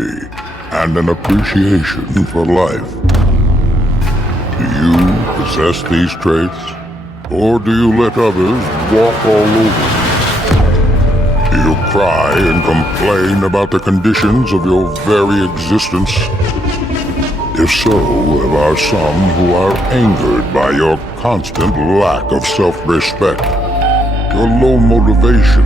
beauty and an appreciation for life. Do you possess these traits, or do you let others walk all over you? Do you cry and complain about the conditions of your very existence? If so, there are some who are angered by your constant lack of self-respect, your low motivation,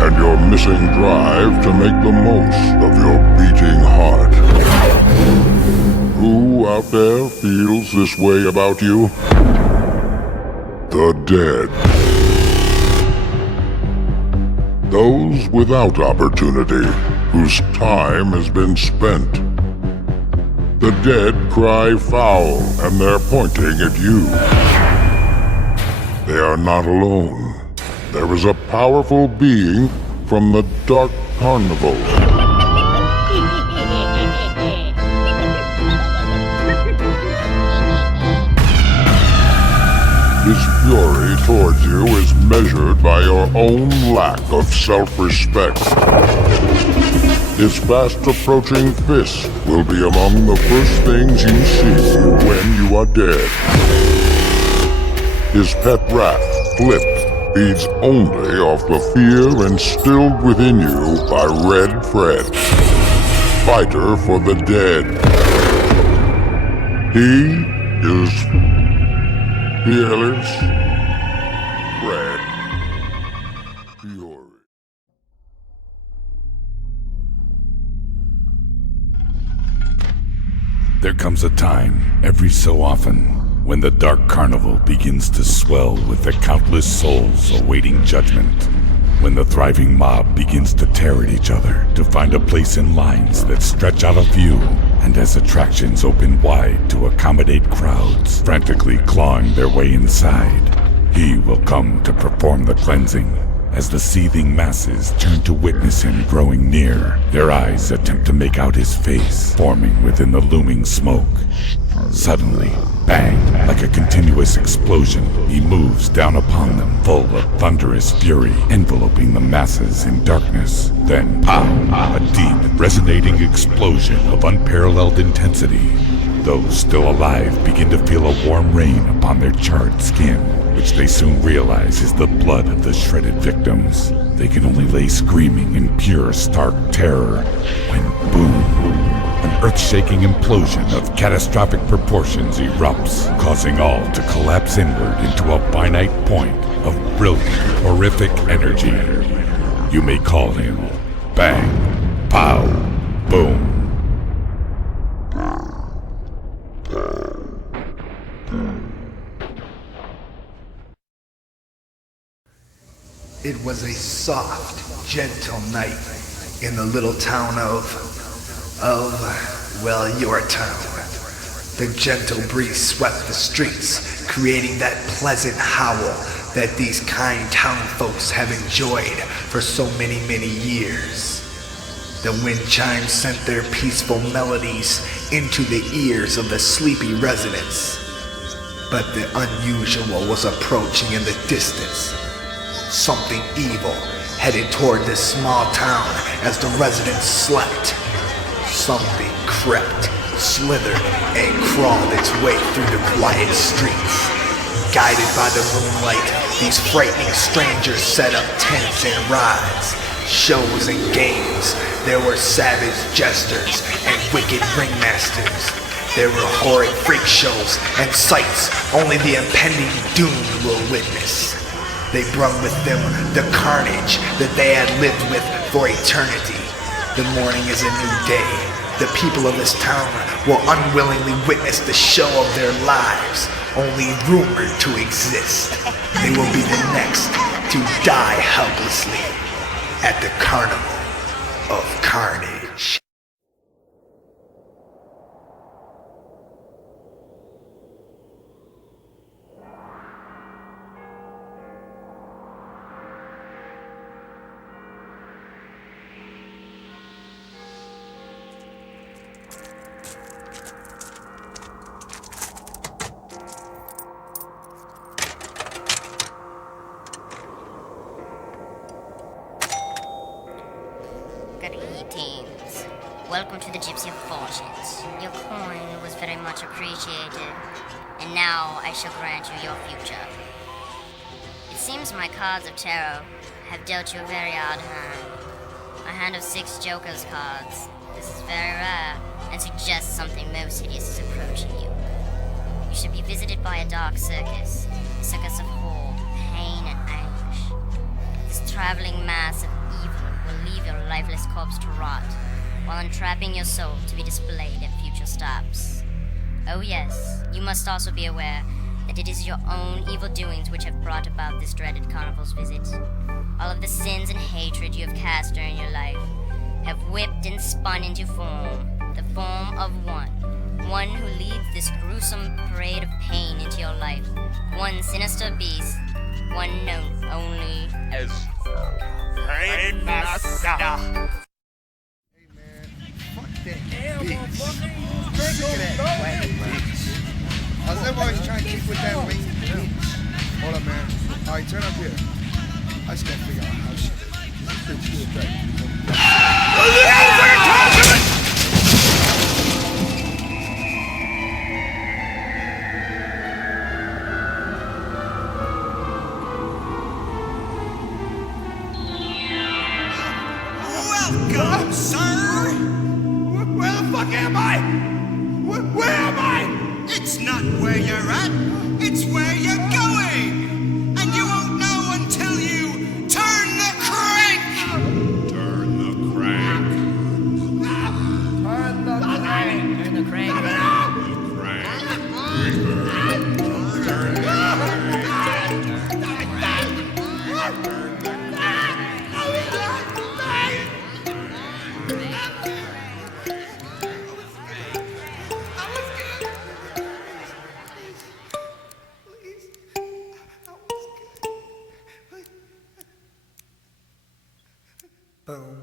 and your missing drive to make the most of your beating heart. Who out there feels this way about you? The dead. Those without opportunity, whose time has been spent. The dead cry foul, and they're pointing at you. They are not alone. There is a powerful being from the Dark Carnival. His fury towards you is measured by your own lack of self-respect. His fast-approaching fist will be among the first things you see when you are dead. His pet rat, Flip, feeds only off the fear instilled within you by Red Fred, fighter for the dead. He is fearless Red Fury. There comes a time, every so often, when the Dark Carnival begins to swell with the countless souls awaiting judgment. When the thriving mob begins to tear at each other to find a place in lines that stretch out of view, and as attractions open wide to accommodate crowds frantically clawing their way inside, he will come to perform the cleansing. As the seething masses turn to witness him growing near, their eyes attempt to make out his face forming within the looming smoke. Suddenly, bang, like a continuous explosion, he moves down upon them, full of thunderous fury, enveloping the masses in darkness. Then, pow, a deep, resonating explosion of unparalleled intensity. Those still alive begin to feel a warm rain upon their charred skin, which they soon realize is the blood of the shredded victims. They can only lay screaming in pure, stark terror when, boom, an earth-shaking implosion of catastrophic proportions erupts, causing all to collapse inward into a finite point of brilliant, horrific energy. You may call him Bang, Pow, Boom. It was a soft, gentle night in the little town of your town. The gentle breeze swept the streets, creating that pleasant howl that these kind town folks have enjoyed for so many, many years. The wind chimes sent their peaceful melodies into the ears of the sleepy residents. But the unusual was approaching in the distance. Something evil headed toward this small town as the residents slept. Something crept, slithered, and crawled its way through the quiet streets. Guided by the moonlight, these frightening strangers set up tents and rides, shows and games. There were savage jesters and wicked ringmasters. There were horrid freak shows and sights only the impending doomed will witness. They brought with them the carnage that they had lived with for eternity. The morning is a new day. The people of this town will unwillingly witness the show of their lives, only rumored to exist. They will be the next to die helplessly at the Carnival of Carnage. Greetings. gypsy of fortunes. Your coin was very much appreciated, and now I shall grant you your future. It seems my cards of tarot have dealt you a very odd hand. A hand of 6 Joker's cards. This is very rare, and suggests something most hideous is approaching you. You should be visited by a dark circus, a circus of horror, pain, and anguish. This traveling mass of evil will leave your lifeless corpse to rot, while entrapping your soul to be displayed at future stops. Oh yes, you must also be aware that it is your own evil doings which have brought about this dreaded carnival's visit. All of the sins and hatred you have cast during your life have whipped and spun into form, the form of one who leads this gruesome parade of pain into your life, one sinister beast, one known only as Painmaster. Hey man, fuck that bitch. Sick of that whack bitch. I was always trying to keep with that ring bitch. Hold up, man. Alright, turn up here. I just gotta figure out how she bitch is straight. Welcome, sir! Where the fuck am I? Where am I? It's not where you're at, it's where you're going! And you won't know until you turn the crank! Turn the crank. Turn the crank. The crank. Boom.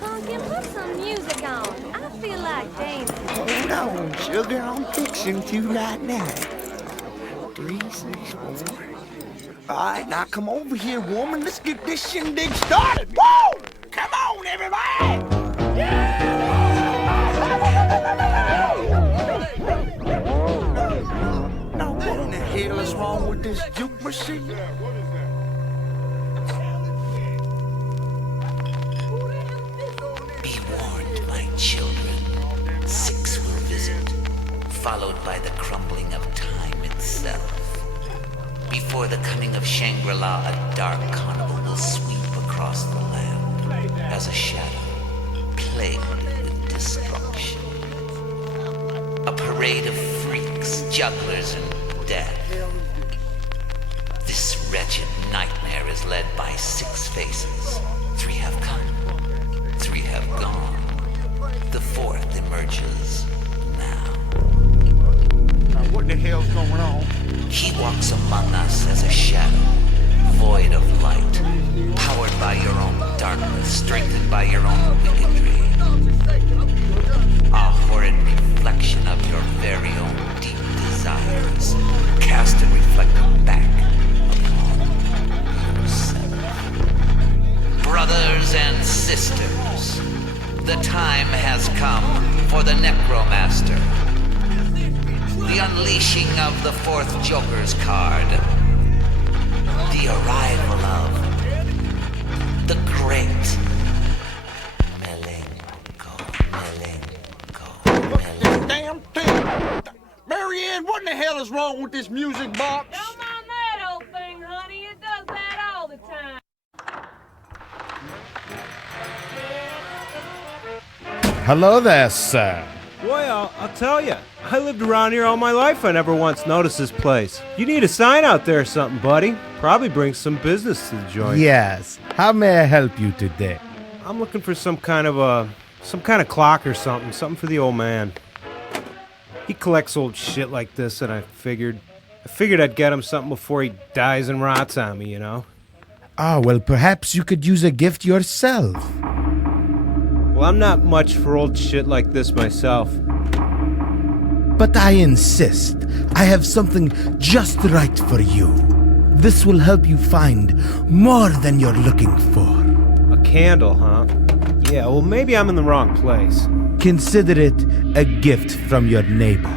Pumpkin, put some music on. I feel like dancing. Hold on, sugar. I'm fixing to right now. 3, 6, 4. All right, now come over here, woman. Let's get this shindig started. Whoa! Come on, everybody! Now, what in the hell is wrong with this juke machine? Be warned, my children. 6 will visit, followed by the crumbling of time itself. Before the coming of Shangri-La, a dark carnival will sweep across the land as a shadow, plagued with destruction. A parade of freaks, jugglers, and death. This wretched nightmare is led by 6 faces. 3 have come, 3 have gone. The 4th emerges now. Now, what the hell's going on? He walks among us as a shadow, void of light, powered by your own darkness, strengthened by your own wickedry. A horrid reflection of your very own deep desires, cast and reflected back upon yourself. Brothers and sisters, the time has come for the Necromaster. The unleashing of the 4th Joker's card. The arrival of the great Melenko. Damn thing! Marianne, what in the hell is wrong with this music box? Don't mind that old thing, honey. It does that all the time. Hello there, sir. Boy, I'll tell you. I lived around here all my life. I never once noticed this place. You need a sign out there or something, buddy. Probably brings some business to the joint. Yes. How may I help you today? I'm looking for some kind of clock or something for the old man. He collects old shit like this, and I figured I'd get him something before he dies and rots on me, you know? Ah, well, perhaps you could use a gift yourself. Well, I'm not much for old shit like this myself. But I insist. I have something just right for you. This will help you find more than you're looking for. A candle, huh? Yeah, well, maybe I'm in the wrong place. Consider it a gift from your neighbor.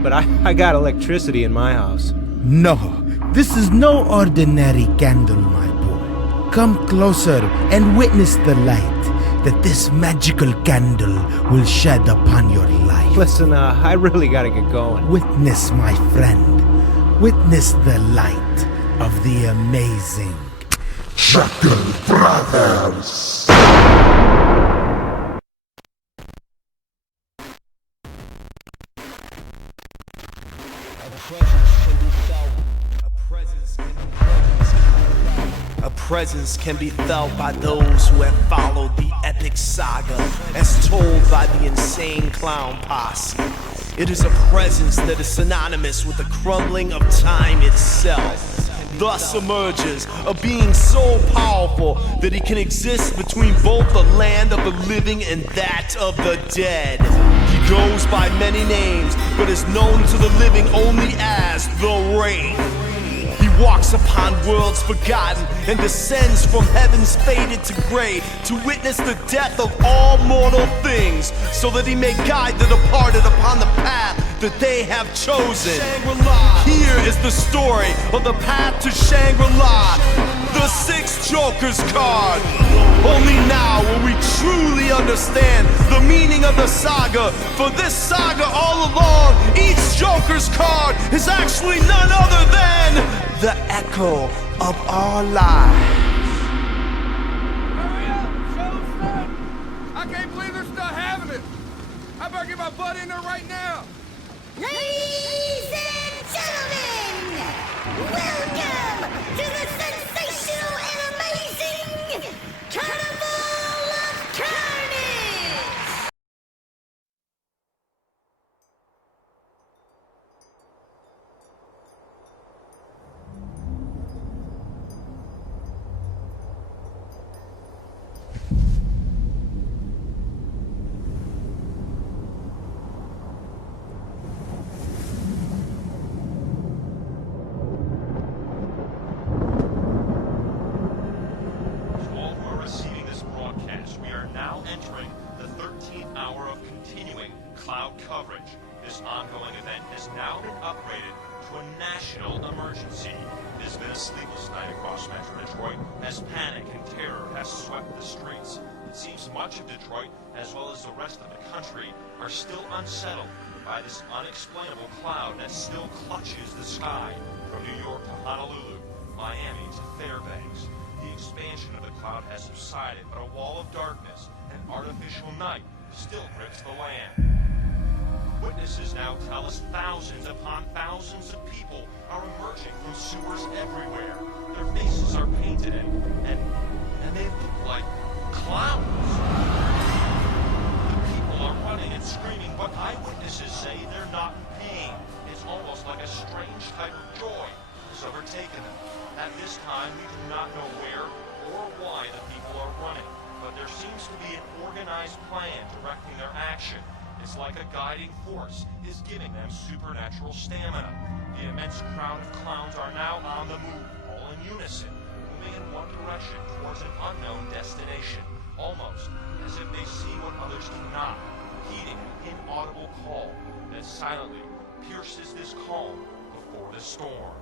But I got electricity in my house. No, this is no ordinary candle, my boy. Come closer and witness the light that this magical candle will shed upon your life. Listen, I really gotta get going. Witness, my friend. Witness the light of the amazing Chuckle Brothers. A presence can be felt by those who have followed the epic saga as told by the insane clown posse. It is a presence that is synonymous with the crumbling of time itself. Thus emerges a being so powerful that he can exist between both the land of the living and that of the dead. He goes by many names, but is known to the living only as the Wraith. He walks upon worlds forgotten and descends from heavens faded to gray to witness the death of all mortal things, so that he may guide the departed upon the path that they have chosen. Shangri-La. Here is the story of the path to Shangri-La, the 6 Jokers card. Only now will we truly understand the meaning of the saga, for this saga all along, each Joker's card is actually none other than the echo of our lives. Hurry up! Show son! I can't believe they're still having it! I better get my butt in there right now! Ladies and gentlemen, welcome to the sensational and amazing Carnival of Carnage! Entering the 13th hour of continuing cloud coverage. This ongoing event has now been upgraded to a national emergency. It has been a sleepless night across Metro Detroit as panic and terror has swept the streets. It seems much of Detroit, as well as the rest of the country, are still unsettled by this unexplainable cloud that still clutches the sky from New York to Honolulu, Miami to Fairbanks. The expansion of the cloud has subsided, but a wall of darkness and artificial night still grips the land. Witnesses now tell us thousands upon thousands of people are emerging from sewers everywhere. Their faces are painted and they look like clowns. The people are running and screaming, but eyewitnesses say they're not in pain. It's almost like a strange type of joy has overtaken them. At this time, we do not know where or why the people are running, but there seems to be an organized plan directing their action. It's like a guiding force is giving them supernatural stamina. The immense crowd of clowns are now on the move, all in unison, moving in one direction towards an unknown destination, almost as if they see what others cannot, heeding an inaudible call that silently pierces this calm before the storm.